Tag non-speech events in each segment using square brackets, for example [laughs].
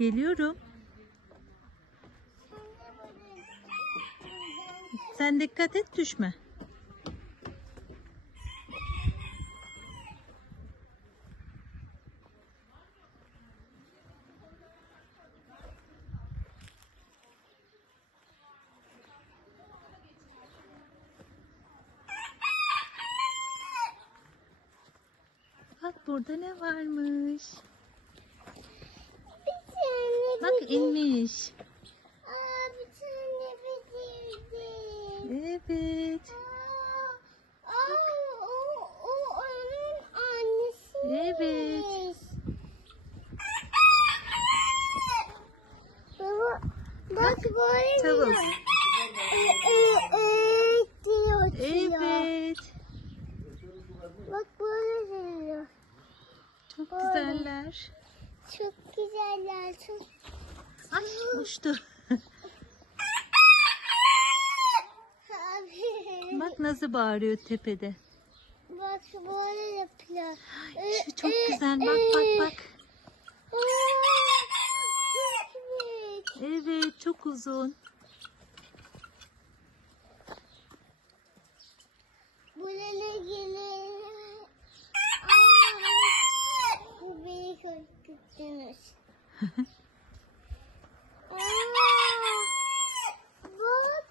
Geliyorum. Sen dikkat et düşme. Bak burada ne varmış. Bir tane Bak bir- inmiş. Aa, bir tane bitirdim. Evet. Aa, aa, o, o onun annesi. Evet. Baba, bak böyle Tavuk. Ee, diyor, diyor. Evet. Bak böyle diyor. Çok güzeller. Çok güzeller, çok. Ay uçtu. Bak nasıl bağırıyor tepede. Bak böyle yapıyor. Şu çok güzel. Bak bak bak. Evet çok uzun. Buraya gelin. Bu beni korkuttunuz. [laughs] Aa, bak.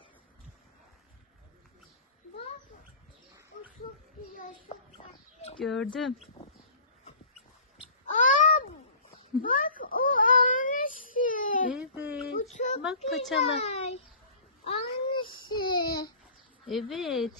Bak. O çok güzel, çok tatlı. Gördüm. Aa, bak o annesi. Evet. Bu çok Bak güzel. paçalı. Annesi. Evet.